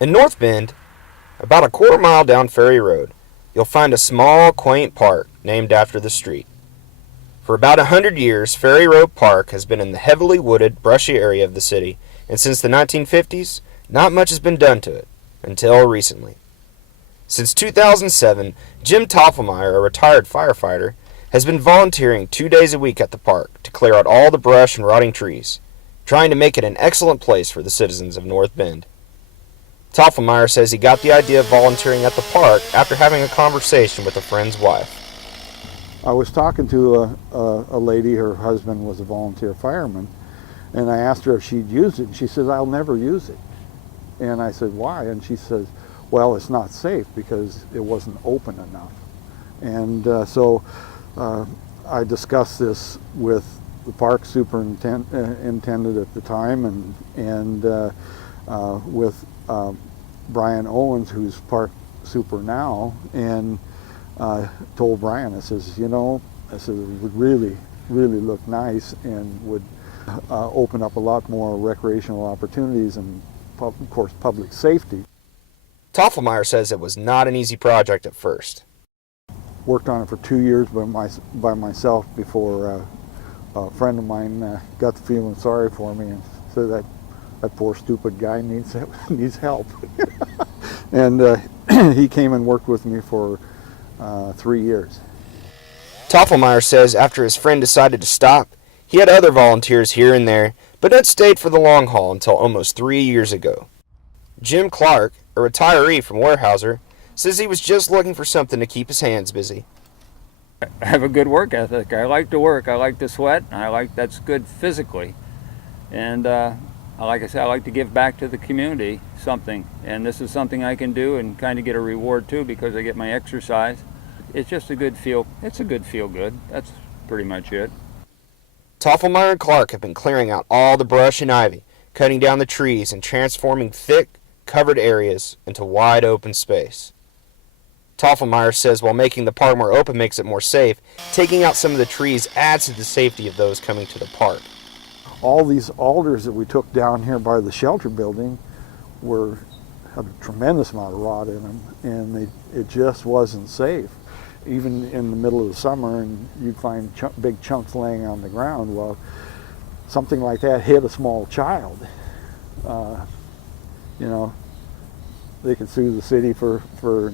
In North Bend, about a quarter mile down Ferry Road, you'll find a small, quaint park named after the street. For about 100 years, Ferry Road Park has been in the heavily wooded, brushy area of the city, and since the 1950s, not much has been done to it, until recently. Since 2007, Jim Tofflemire, a retired firefighter, has been volunteering 2 days a week at the park to clear out all the brush and rotting trees, trying to make it an excellent place for the citizens of North Bend. Tofflemire says he got the idea of volunteering at the park after having a conversation with a friend's wife. I was talking to a lady, her husband was a volunteer fireman, and I asked her if she'd use it, and she says, "I'll never use it." And I said, "Why?" And she says, "Well, it's not safe because it wasn't open enough." And so I discussed this with the park superintendent at the time, and with Brian Owens, who's park super now, and told Brian, I says, I said, it would really look nice and would open up a lot more recreational opportunities and, of course, public safety. Tofflemire says it was not an easy project at first. Worked on it for 2 years by myself before a friend of mine got to feeling sorry for me and said that poor stupid guy needs help. And he came and worked with me for 3 years. Tofflemire says after his friend decided to stop, he had other volunteers here and there, but had stayed for the long haul until almost 3 years ago. Jim Clarke, a retiree from Weyerhaeuser, says he was just looking for something to keep his hands busy. I have a good work ethic. I like to work. I like to sweat. That's good physically. And like I said, I like to give back to the community something. And this is something I can do and kind of get a reward too because I get my exercise. It's just a good feel. It's a good feel good. That's pretty much it. Tofflemire and Clarke have been clearing out all the brush and ivy, cutting down the trees and transforming thick, covered areas into wide open space. Tofflemire says while making the park more open makes it more safe, taking out some of the trees adds to the safety of those coming to the park. All these alders that we took down here by the shelter building had a tremendous amount of rot in them, and it just wasn't safe. Even in the middle of the summer, and you'd find big chunks laying on the ground. Well, something like that hit a small child. They could sue the city for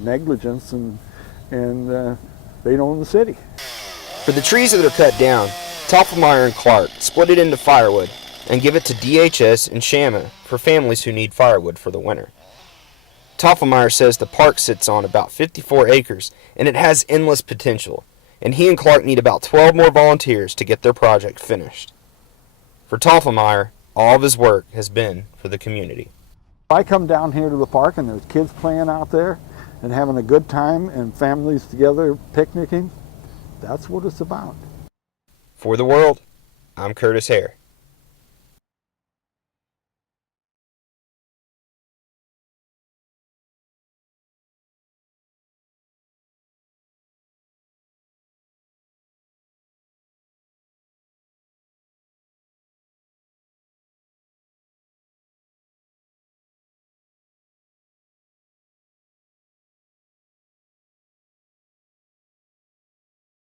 negligence, and they own the city. For the trees that are cut down, Tofflemire and Clarke split it into firewood and give it to DHS and SHAMA for families who need firewood for the winter. Tofflemire says the park sits on about 54 acres and it has endless potential, and he and Clarke need about 12 more volunteers to get their project finished. For Tofflemire, all of his work has been for the community. I come down here to the park and there's kids playing out there and having a good time and families together picnicking. That's what it's about. For the world, I'm Curtis Hare.